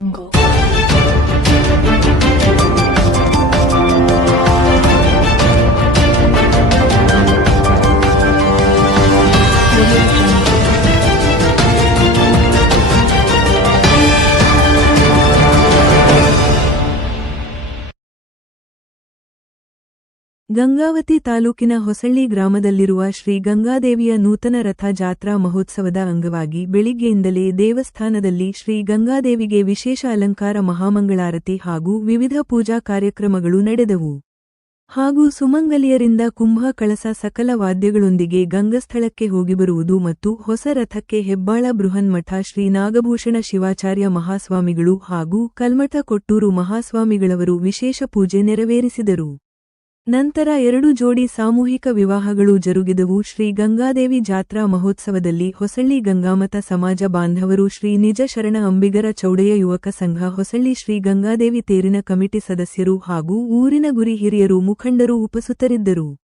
能够。ಗಂಗಾವತಿ ತಾಲೂಕಿನ ಹೊಸಳ್ಳಿ ಗ್ರಾಮದಲ್ಲಿರುವ ಶ್ರೀ ಗಂಗಾದೇವಿಯ ನೂತನ ರಥ ಜಾತ್ರಾ ಮಹೋತ್ಸವದ ಅಂಗವಾಗಿ ಬೆಳಿಗ್ಗೆಯಿಂದಲೇ ದೇವಸ್ಥಾನದಲ್ಲಿ ಶ್ರೀ ಗಂಗಾದೇವಿಗೆ ವಿಶೇಷ ಅಲಂಕಾರ ಮಹಾಮಂಗಳಾರತಿ ಹಾಗೂ ವಿವಿಧ ಪೂಜಾ ಕಾರ್ಯಕ್ರಮಗಳು ನಡೆದವು. ಹಾಗೂ ಸುಮಂಗಲಿಯರಿಂದ ಕುಂಭ ಕಳಸ ಸಕಲ ವಾದ್ಯಗಳೊಂದಿಗೆ ಗಂಗಸ್ಥಳಕ್ಕೆ ಹೋಗಿಬರುವುದು ಮತ್ತು ಹೊಸ ರಥಕ್ಕೆ ಹೆಬ್ಬಾಳ ಬೃಹನ್ಮಠ ಶ್ರೀ ನಾಗಭೂಷಣ ಶಿವಾಚಾರ್ಯ ಮಹಾಸ್ವಾಮಿಗಳು ಹಾಗೂ ಕಲ್ಮಠ ಕೊಟ್ಟೂರು ಮಹಾಸ್ವಾಮಿಗಳವರು ವಿಶೇಷ ಪೂಜೆ ನೆರವೇರಿಸಿದರು. ನಂತರ ಎರಡು ಜೋಡಿ ಸಾಮೂಹಿಕ ವಿವಾಹಗಳು ಜರುಗಿದವು. ಶ್ರೀ ಗಂಗಾದೇವಿ ಜಾತ್ರಾ ಮಹೋತ್ಸವದಲ್ಲಿ ಹೊಸಳ್ಳಿ ಗಂಗಾಮತ ಸಮಾಜ ಬಾಂಧವರು ಶ್ರೀ ನಿಜ ಶರಣ ಅಂಬಿಗರ ಚೌಡೆಯ ಯುವಕ ಸಂಘ, ಹೊಸಳ್ಳಿ ಶ್ರೀ ಗಂಗಾದೇವಿ ತೇರಿನ ಕಮಿಟಿ ಸದಸ್ಯರು ಹಾಗೂ ಊರಿನ ಗುರಿ ಹಿರಿಯರು ಮುಖಂಡರು ಉಪಸುತರಿದ್ದರು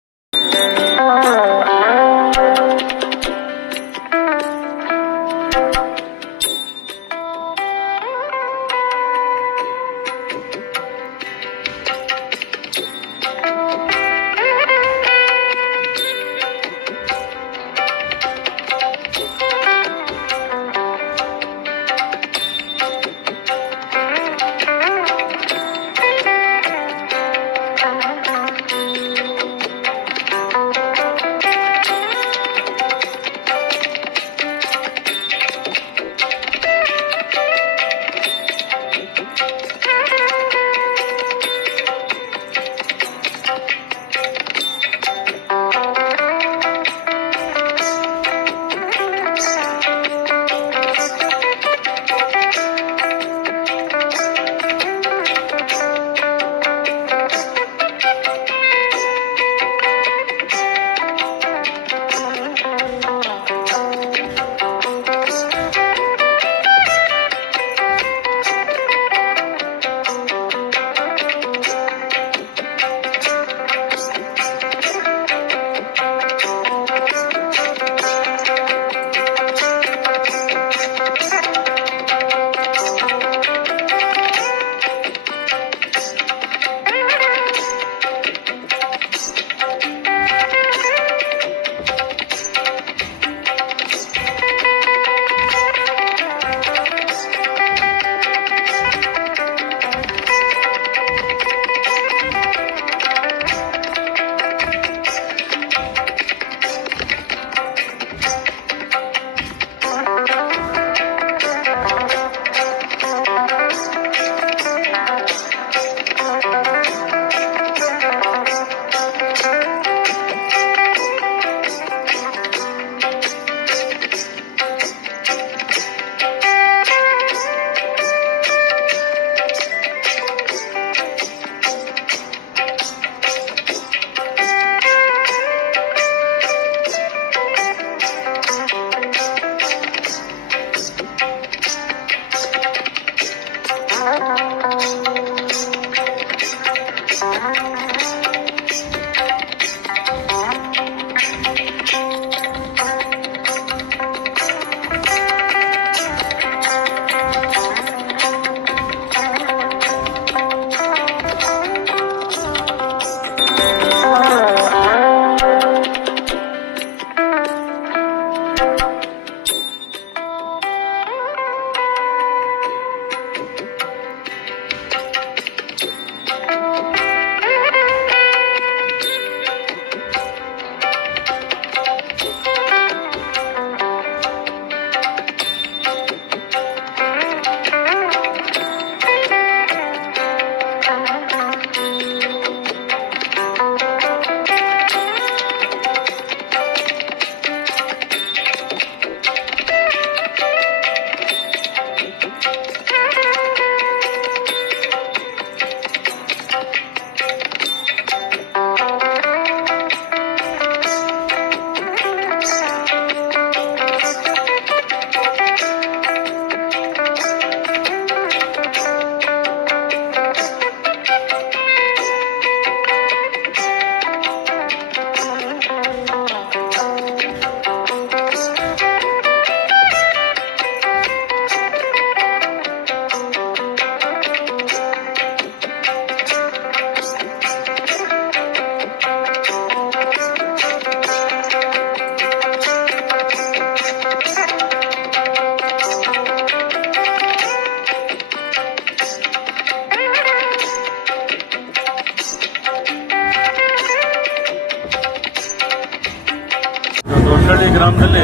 ಗ್ರಾಮದಲ್ಲಿ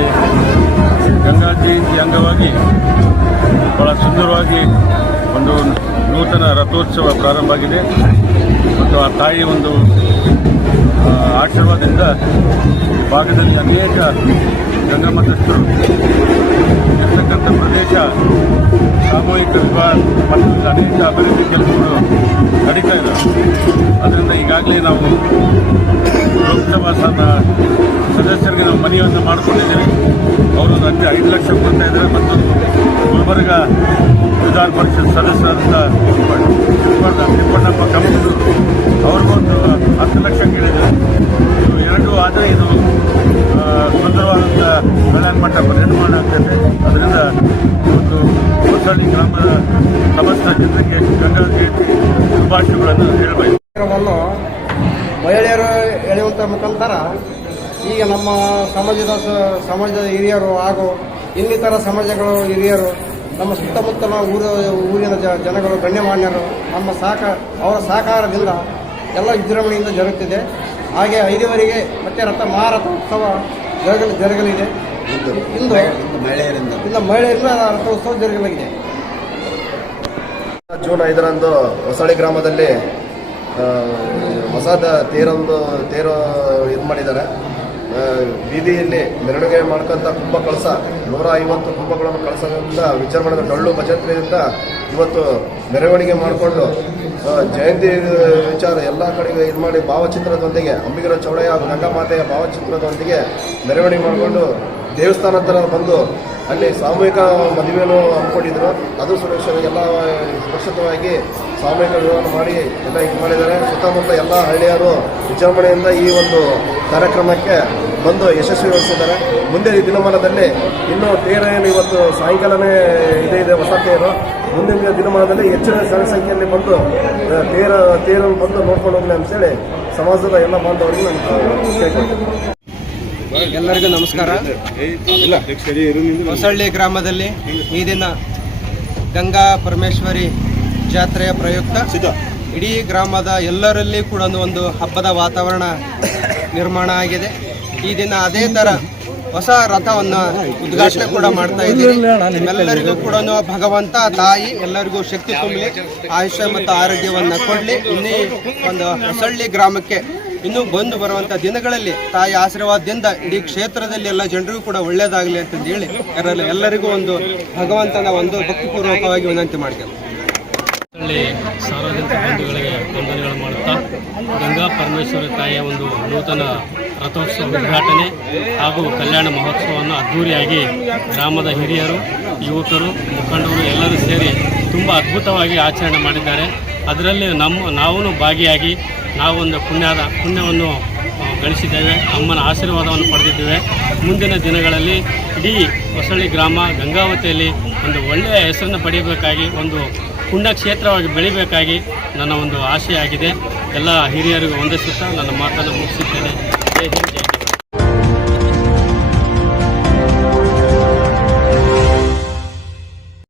ಗಂಗಾ ಜಯಂತಿ ಅಂಗವಾಗಿ ಬಹಳ ಸುಂದರವಾಗಿ ಒಂದು ನೂತನ ರಥೋತ್ಸವ ಪ್ರಾರಂಭ ಆಗಿದೆ. ಮತ್ತು ಆ ತಾಯಿ ಒಂದು ಆಶೀರ್ವಾದದಿಂದ ಭಾಗದಲ್ಲಿ ಅನೇಕ ಗಂಗಮತಸ್ಥರು ಇರ್ತಕ್ಕಂಥ ಪ್ರದೇಶ ಸಾಮೂಹಿಕ ವಿವಾಹ ಮತ್ತು ಅನೇಕ ಅಭಿವೃದ್ಧಿ ಕೆಲಸಗಳು ನಡೀತಾ ಇದ್ದಾವೆ ಅದರಿಂದ ಈಗಾಗಲೇ ನಾವು ಲೋಕಸಭಾ ಸಭಾ ಸದಸ್ಯರಿಗೆ ನಾವು ಮನೆಯನ್ನು ಮಾಡಿಕೊಂಡಿದ್ದೇವೆ. ಅವರು ಒಂದು ಅಂಚೆ ಐದು ಲಕ್ಷ ಕೊಡ್ತಾ ಇದ್ದಾರೆ ಮತ್ತು ಗುಲ್ಬರ್ಗ ವಿಧಾನ ಪರಿಷತ್ ಸದಸ್ಯರಾದಂಥ ತಿಪ್ಪಣ್ಣ ತಿಪ್ಪಣ್ಣಪ್ಪ ಅವ್ರಿಗೊಂದು ಹತ್ತು ಲಕ್ಷ ಕೇಳಿದ್ದಾರೆ ಇದು ಎರಡು ಆದರೆ ಇದು ಸುಂದರವಾದಂಥ ಕಲ್ಯಾಣ ಮಂಟಪ ನಿರ್ಮಾಣ ಆಗ್ತದೆ. ಅದರಿಂದ ಇವತ್ತು ಹೊಸಳ್ಳಿ ಗ್ರಾಮ ಸಮಸ್ತ ಜನರಿಗೆ ಗಂಗಾ ಜಯಂತಿ ಶುಭಾಶಯಗಳನ್ನು ಹೇಳಬೇಕು. ಕಾರ್ಯಕ್ರಮವನ್ನು ಮಹಿಳೆಯರು ಎಳೆಯುವಂಥ ಮುಖಾಂತರ ಈಗ ನಮ್ಮ ಸಮಾಜದ ಸಮಾಜದ ಹಿರಿಯರು ಹಾಗೂ ಇನ್ನಿತರ ಸಮಾಜಗಳು ಹಿರಿಯರು ನಮ್ಮ ಸುತ್ತಮುತ್ತಲ ಊರ ಊರಿನ ಜ ಜನಗಳು ಗಣ್ಯಮಾನ್ಯರು ನಮ್ಮ ಸಹಕ ಅವರ ಸಹಕಾರದಿಂದ ಎಲ್ಲ ವಿಜೃಂಭಣೆಯಿಂದ ಜರುಗುತ್ತಿದೆ. ಹಾಗೆ ಐದುವರೆಗೆ ಮತ್ತೆ ರಥ ಮಹಾರಥ ಉತ್ಸವ ಜರುಗಲಿ ಜರುಗಲಿದೆ. ಇಂದು ಮಹಿಳೆಯರಿಂದ. ಇಂದು ಮಹಿಳೆಯರಿಂದ ರಥೋತ್ಸವ ಜರುಗಲಿದೆ. ಜೂನ್ ಐದರಂದು ಹೊಸಳ್ಳಿ ಗ್ರಾಮದಲ್ಲಿ ಆ, ಹೊಸದ ತೇರೊಂದು ತೇರು ಇದು ಮಾಡಿದ್ದಾರೆ. ಬೀದಿಯಲ್ಲಿ ಮೆರವಣಿಗೆ ಮಾಡ್ಕೊಂತ ಕುಂಭ ಕಳಸ ನೂರ ಐವತ್ತು ಕುಂಭಗಳನ್ನು ಕಳಸದಿಂದ ಮಾಡಿದ ಡೊಳ್ಳು ಭಜತ್ರೆಯಿಂದ ಇವತ್ತು ಮೆರವಣಿಗೆ ಮಾಡಿಕೊಂಡು ಜಯಂತಿ ವಿಚಾರ ಎಲ್ಲ ಕಡೆಗೆ ಇದು ಮಾಡಿ ಭಾವಚಿತ್ರದೊಂದಿಗೆ ಅಂಬಿಗರ ಚೌಡಯ್ಯ ಹಾಗೂ ಗಂಗಾಮಾತೆಯ ಭಾವಚಿತ್ರದೊಂದಿಗೆ ಮೆರವಣಿಗೆ ಮಾಡಿಕೊಂಡು ದೇವಸ್ಥಾನ ಹತ್ರ ಬಂದು ಅಲ್ಲಿ ಸಾಮೂಹಿಕ ಮದುವೆಯನ್ನು ಅಂದ್ಕೊಂಡಿದ್ರು ಅದು ಸುರಕ್ಷಿತ ಎಲ್ಲ, ಸುರಕ್ಷಿತವಾಗಿ ಸಾಮೂಹಿಕ ವಿವಾಹ ಮಾಡಿ ಎಲ್ಲ ಇದು ಮಾಡಿದ್ದಾರೆ. ಸುತ್ತಮುತ್ತ ಎಲ್ಲ ಹಳ್ಳಿಯರು ವಿಜೃಂಭಣೆಯಿಂದ ಈ ಒಂದು ಕಾರ್ಯಕ್ರಮಕ್ಕೆ ಬಂದು ಯಶಸ್ವಿಗೊಳಿಸಿದ್ದಾರೆ ಮುಂದೆ ಈ ದಿನಮಾನದಲ್ಲಿ ಇನ್ನೂ ತೇರ ಇವತ್ತು ಸಾಯಂಕಾಲನೇ ಇದೆ ಇದೆ ಹೊಸ ತೇರು. ಮುಂದಿನ ದಿನಮಾನದಲ್ಲಿ ಹೆಚ್ಚಿನ ಜನಸಂಖ್ಯೆಯಲ್ಲಿ ಬಂದು ತೇರ ತೇರನ್ನು ಬಂದು ನೋಡ್ಕೊಂಡು ಹೋಗಲಿ ಅಂತೇಳಿ ಸಮಾಜದ ಎಲ್ಲ ಬಾಂಧವರಿಗೆ ನಾನು ಕೇಳ್ಕೊಳ್ತೀನಿ. ಎಲ್ಲರಿಗೂ ನಮಸ್ಕಾರ. ಹೊಸಳ್ಳಿ ಗ್ರಾಮದಲ್ಲಿ ಈ ದಿನ ಗಂಗಾ ಪರಮೇಶ್ವರಿ ಜಾತ್ರೆಯ ಪ್ರಯುಕ್ತ. ಇಡೀ ಗ್ರಾಮದ ಎಲ್ಲರಲ್ಲಿ ಕೂಡ ಒಂದು- ಹಬ್ಬದ ವಾತಾವರಣ ನಿರ್ಮಾಣ ಆಗಿದೆ. ಈ ದಿನ ಅದೇ ತರ ಹೊಸ ರಥವನ್ನು ಉದ್ಘಾಟನೆ ಕೂಡ ಮಾಡ್ತಾ ಇದ್ದೀವಿ. ಎಲ್ಲರಿಗೂ ಕೂಡ ಭಗವಂತ ತಾಯಿ ಎಲ್ಲರಿಗೂ ಶಕ್ತಿ ತುಂಬಲಿ ಆಯುಷ್ಯ ಮತ್ತು ಆರೋಗ್ಯವನ್ನು ಕೊಡ್ಲಿ. ಇನ್ನೇ ಒಂದು ಹೊಸಳ್ಳಿ ಗ್ರಾಮಕ್ಕೆ ಇನ್ನು ಬಂದು ಬರುವಂತ ದಿನಗಳಲ್ಲಿ ತಾಯಿ ಆಶೀರ್ವಾದದಿಂದ ಇಡೀ ಕ್ಷೇತ್ರದಲ್ಲಿ ಎಲ್ಲ ಜನರಿಗೂ ಕೂಡ ಒಳ್ಳೇದಾಗಲಿ ಅಂತಂದು ಹೇಳಿ ಅದರಲ್ಲಿ ಎಲ್ಲರಿಗೂ ಒಂದು ಭಗವಂತನ ಒಂದು ಭಕ್ತಿಪೂರ್ವಕವಾಗಿ ವಿನಂತಿ ಮಾಡ್ತೇವೆ. ಸಾರ್ವಜನಿಕ ಬಂಧುಗಳಿಗೆ ವಂದನೆಗಳು ಮಾಡುತ್ತಾ ಗಂಗಾ ಪರಮೇಶ್ವರ ತಾಯಿಯ ಒಂದು ನೂತನ ರಥೋತ್ಸವ ಉದ್ಘಾಟನೆ ಹಾಗೂ ಕಲ್ಯಾಣ ಮಹೋತ್ಸವವನ್ನು ಅದ್ಧೂರಿಯಾಗಿ ಗ್ರಾಮದ ಹಿರಿಯರು, ಯುವಕರು, ಮುಖಂಡರು ಎಲ್ಲರೂ ಸೇರಿ ತುಂಬ ಅದ್ಭುತವಾಗಿ ಆಚರಣೆ ಮಾಡಿದ್ದಾರೆ. ಅದರಲ್ಲಿ ನಮ್ಮ ನಾವೂ ಭಾಗಿಯಾಗಿ ನಾವೊಂದು ಪುಣ್ಯದ ಪುಣ್ಯವನ್ನು ಗಳಿಸಿದ್ದೇವೆ. ಅಮ್ಮನ ಆಶೀರ್ವಾದವನ್ನು ಪಡೆದಿದ್ದೇವೆ. ಮುಂದಿನ ದಿನಗಳಲ್ಲಿ ಇಡೀ ಹೊಸಳ್ಳಿ ಗ್ರಾಮ ಗಂಗಾವತಿಯಲ್ಲಿ ಒಂದು ಒಳ್ಳೆಯ ಹೆಸರನ್ನು ಪಡೆಯಬೇಕಾಗಿ, ಒಂದು ಪುಣ್ಯಕ್ಷೇತ್ರವಾಗಿ ಬೆಳಿಬೇಕಾಗಿ ನನ್ನ ಒಂದು ಆಶೆಯಾಗಿದೆ ಎಲ್ಲ ಹಿರಿಯರಿಗೂ ವಂದಿಸುತ್ತಾ ನನ್ನ ಮಾತನ್ನು ಮುಗಿಸುತ್ತೇನೆ. ಜೈ ಹಿಂದ್, ಜೈ